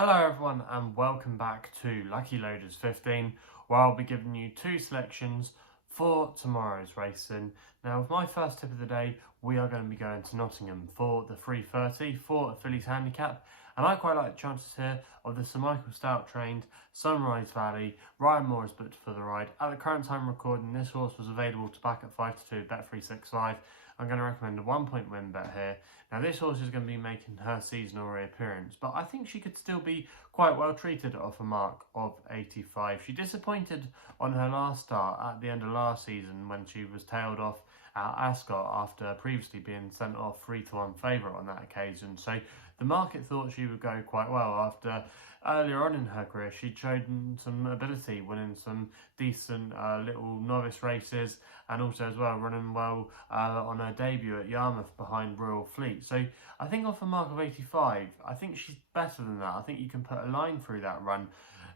Hello everyone and welcome back to Lucky Loaders 15, where I'll be giving you two selections for tomorrow's racing. Now with my first tip of the day, we are going to be going to Nottingham for the 3:30 for a fillies handicap, and I quite like the chances here of the Sir Michael Stoute trained Sunrise Valley. Ryan Moore is booked for the ride. At the current time recording, this horse was available to back at 5-2 Bet365. I'm going to recommend a 1-point win bet here. Now this horse is going to be making her seasonal reappearance, but I think she could still be quite well treated off a mark of 85. She disappointed on her last start at the end of last season when she was tailed off at Ascot after previously being sent off 3-1 favourite on that occasion. So the market thought she would go quite well after earlier on in her career she'd shown some ability, winning some decent little novice races, and also as well running well on her debut at Yarmouth behind Royal Fleet. So I think off a mark of 85, I think she's better than that. I think you can put a line through that run.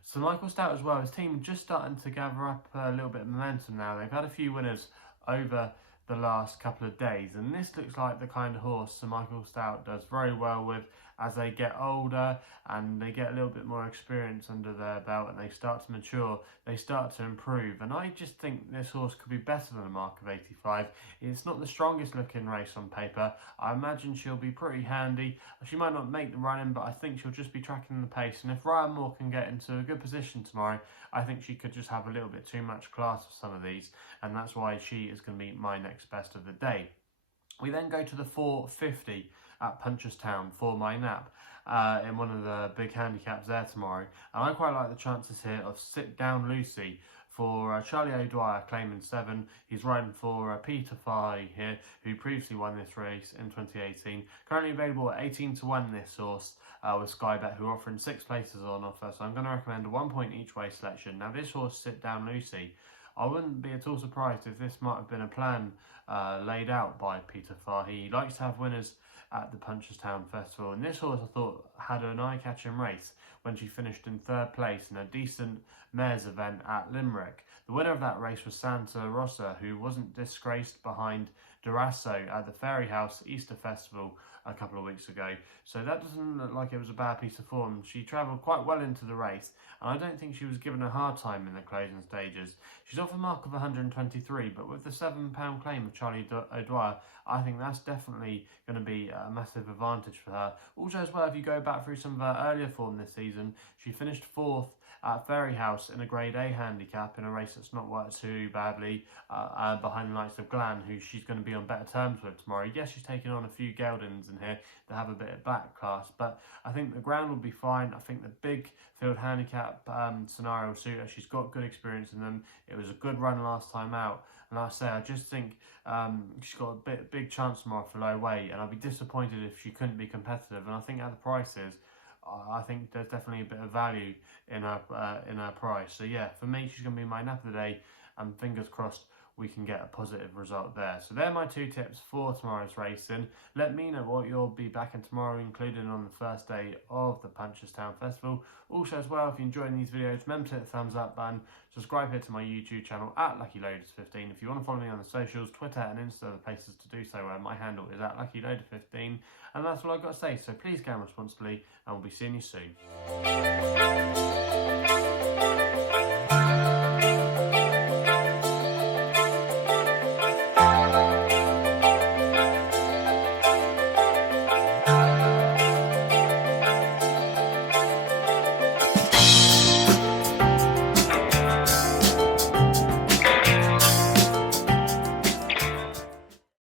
So Michael Stoute as well, his team just starting to gather up a little bit of momentum now. They've had a few winners over the last couple of days, and this looks like the kind of horse Sir Michael Stoute does very well with as they get older and they get a little bit more experience under their belt and they start to mature, they start to improve. And I just think this horse could be better than a mark of 85. It's not the strongest looking race on paper. I imagine she'll be pretty handy. She might not make the running, but I think she'll just be tracking the pace, and if Ryan Moore can get into a good position tomorrow, I think she could just have a little bit too much class for some of these, and that's why she is going to be my next best of the day. We then go to the 4:50 at Punchestown for my nap in one of the big handicaps there tomorrow, and I quite like the chances here of Sit Down Lucy for Charlie O'Dwyer claiming 7. He's riding for Peter Fahey here, who previously won this race in 2018. Currently available at 18-1 this horse with SkyBet, who are offering 6 places on offer. So I'm going to recommend a 1-point each way selection. Now this horse, Sit Down Lucy, I wouldn't be at all surprised if this might have been a plan laid out by Peter Fahey. He likes to have winners at the Punchestown Festival, and this horse I thought had an eye-catching race when she finished in 3rd place in a decent mares event at Limerick. The winner of that race was Santa Rosa, who wasn't disgraced behind Durasso at the Fairy House Easter Festival a couple of weeks ago. So that doesn't look like it was a bad piece of form. She travelled quite well into the race, and I don't think she was given a hard time in the closing stages. She's off a mark of 123, but with the £7 claim of Charlie O'Dwyer, I think that's definitely going to be a massive advantage for her. Also as well, if you go back through some of her earlier form this season, she finished 4th at Fairy House in a Grade A handicap in a race that's not worked too badly behind the likes of Glan, who she's going to be on better terms with tomorrow. Yes, she's taking on a few geldings in here that have a bit of back class, but I think the ground will be fine. I think the big field handicap scenario will suit her. She's got good experience in them. It was a good run last time out, and like I say, I just think she's got a big chance tomorrow for low weight, and I'd be disappointed if she couldn't be competitive. And I think at the prices, I think there's definitely a bit of value in her price. So yeah, for me, she's going to be my nap of the day, and fingers crossed we can get a positive result there. So they're my 2 tips for tomorrow's racing. Let me know what you'll be backing tomorrow, including on the first day of the Punchestown Festival. Also as well, if you're enjoying these videos, remember to hit the thumbs up button, subscribe here to my YouTube channel at Lucky Loaders 15. If you want to follow me on the socials, Twitter and Insta are the places to do so, where my handle is at Lucky Loader 15. And that's all I've got to say, so please gamble responsibly, and we'll be seeing you soon.